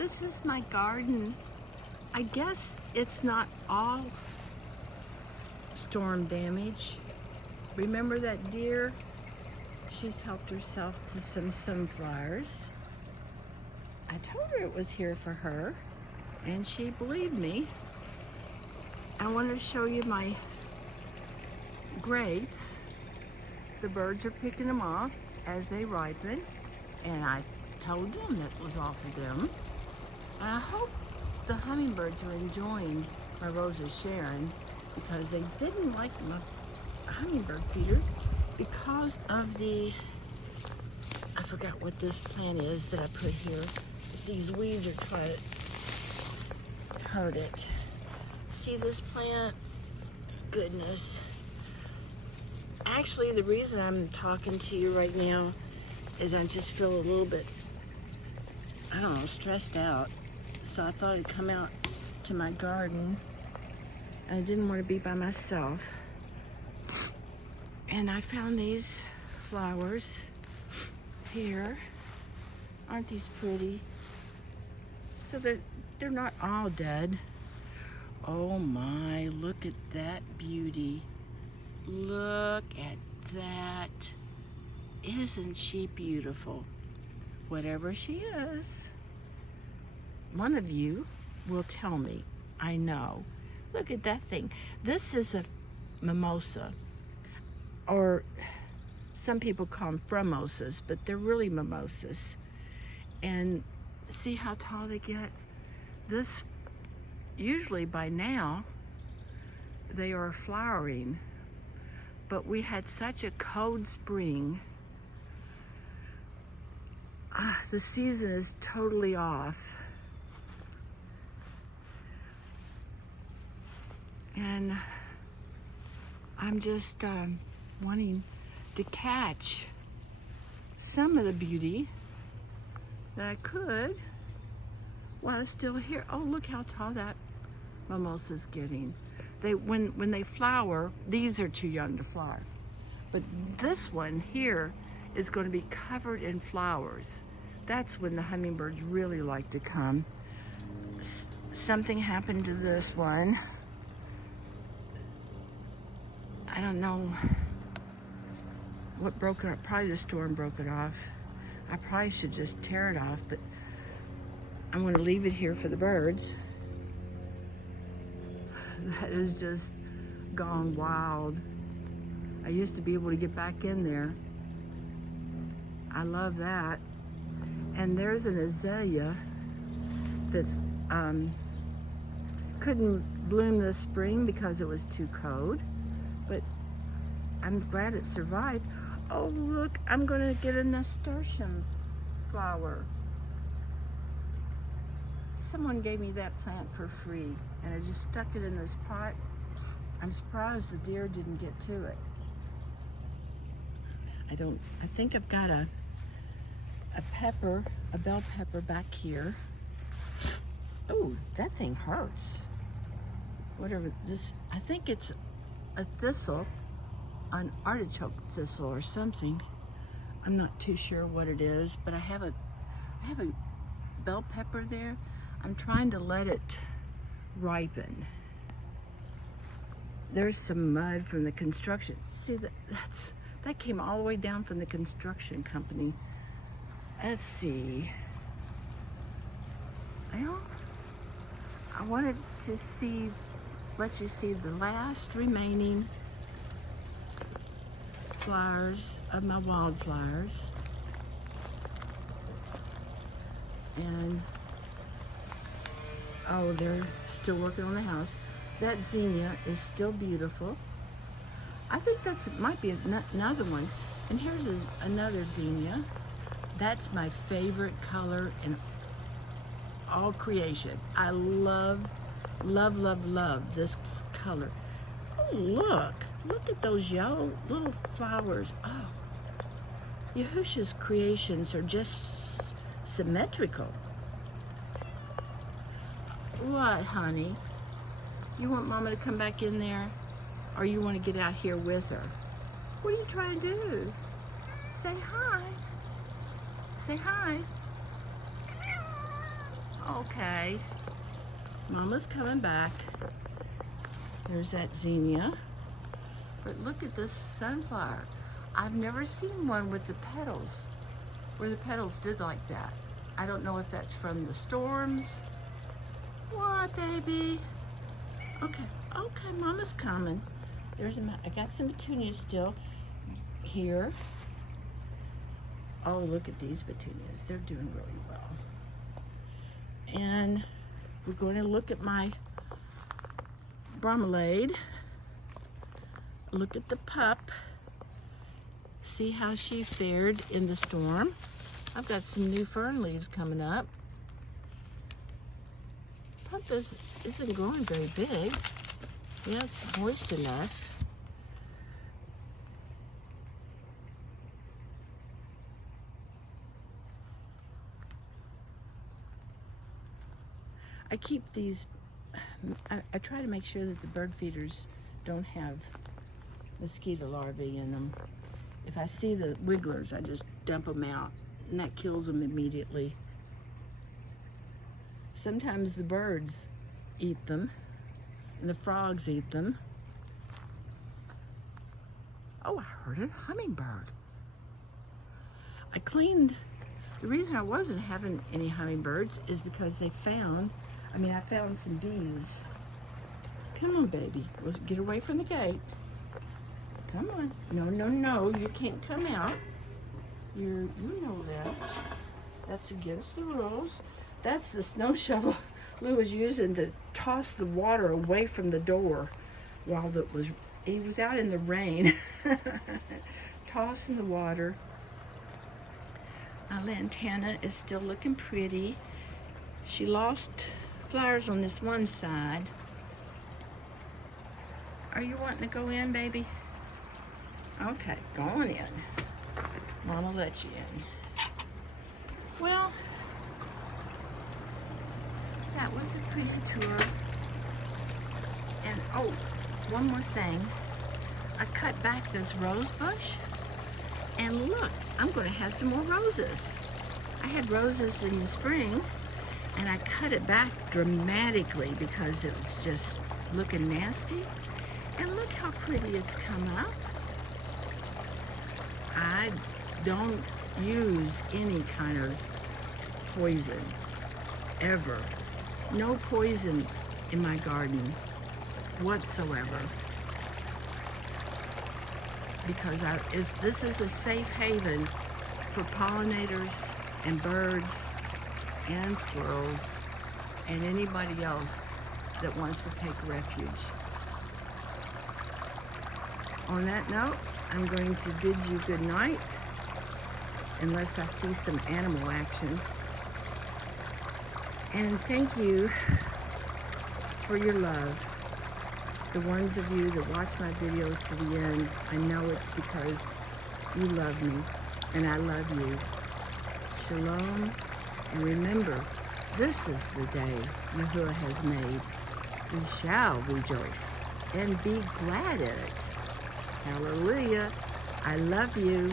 This is my garden. I guess it's not all storm damage. Remember that deer? She's helped herself to some sunflowers. I told her it was here for her, and she believed me. I wanted to show you my grapes. The birds are picking them off as they ripen, and I told them that was all for them. And I hope the hummingbirds are enjoying my Rosa Sharon, because they didn't like my hummingbird feeder because of the, I forgot what this plant is that I put here. These weeds are trying to hurt it. See this plant? Goodness. Actually, the reason I'm talking to you right now is I just feel a little bit, I don't know, stressed out. So I thought I'd come out to my garden. I didn't want to be by myself. And I found these flowers here. Aren't these pretty? So they're not all dead. Oh my, look at that beauty. Look at that. Isn't she beautiful? Whatever she is. One of you will tell me. I know. Look at that thing. This is a mimosa, or some people call them frumosas, but they're really mimosas. And see how tall they get? This, usually by now, they are flowering, but we had such a cold spring. The season is totally off. And I'm just wanting to catch some of the beauty that I could while it's still here. Oh, look how tall that mimosa's getting. When they flower, these are too young to flower. But this one here is going to be covered in flowers. That's when the hummingbirds really like to come. Something happened to this one. I don't know what broke it off. Probably the storm broke it off. I probably should just tear it off, but I'm going to leave it here for the birds. That is just gone wild. I used to be able to get back in there. I love that. And there's an azalea that's couldn't bloom this spring because it was too cold. But I'm glad it survived. Oh, look, I'm gonna get a nasturtium flower. Someone gave me that plant for free, and I just stuck it in this pot. I'm surprised the deer didn't get to it. I think I've got a bell pepper back here. Oh, that thing hurts. Whatever this, I think it's a thistle, an artichoke thistle or something. I'm not too sure what it is, but I have a bell pepper there. I'm trying to let it ripen. There's some mud from the construction. See, that came all the way down from the construction company. Let's see. Well, I wanted to let you see the last remaining flowers of my wildflowers. And oh, they're still working on the house. That zinnia is still beautiful. I think might be another one. And here's another zinnia. That's my favorite color in all creation. I love, love, love, love this color. Oh, look at those yellow little flowers. Oh, Yahusha's creations are just symmetrical. What, honey? You want Mama to come back in there? Or you want to get out here with her? What are you trying to do? Say hi. Say hi. Okay. Mama's coming back. There's that zinnia. But look at this sunflower. I've never seen one with the petals, where the petals did like that. I don't know if that's from the storms. What, baby? Okay, okay, Mama's coming. I got some petunias still here. Oh, look at these petunias. They're doing really well. And we're going to look at my bromelaid. Look at the pup. See how she fared in the storm. I've got some new fern leaves coming up. Pup isn't growing very big. Yeah, it's moist enough. I keep these, I try to make sure that the bird feeders don't have mosquito larvae in them. If I see the wigglers, I just dump them out, and that kills them immediately. Sometimes the birds eat them, and the frogs eat them. Oh, I heard a hummingbird. I cleaned. The reason I wasn't having any hummingbirds is because I found some bees. Come on, baby. Let's get away from the gate. Come on. No, no, no. You can't come out. You know that. That's against the rules. That's the snow shovel Lou was using to toss the water away from the door while he was out in the rain. Tossing the water. My lantana is still looking pretty. She lost flowers on this one side. Are you wanting to go in, baby? Okay, go on in. Mama let you in. Well, that was a pretty tour. And oh, one more thing. I cut back this rose bush. And look, I'm going to have some more roses. I had roses in the spring, and I cut it back dramatically because it was just looking nasty. And look how pretty it's come up. I don't use any kind of poison, ever. No poison in my garden whatsoever. Because this is a safe haven for pollinators and birds and squirrels and anybody else that wants to take refuge. On that note, I'm going to bid you good night, unless I see some animal action. And thank you for your love. The ones of you that watch my videos to the end, I know it's because you love me, and I love you. Shalom, and remember, this is the day Yahuwah has made. We shall rejoice and be glad in it. Hallelujah. I love you.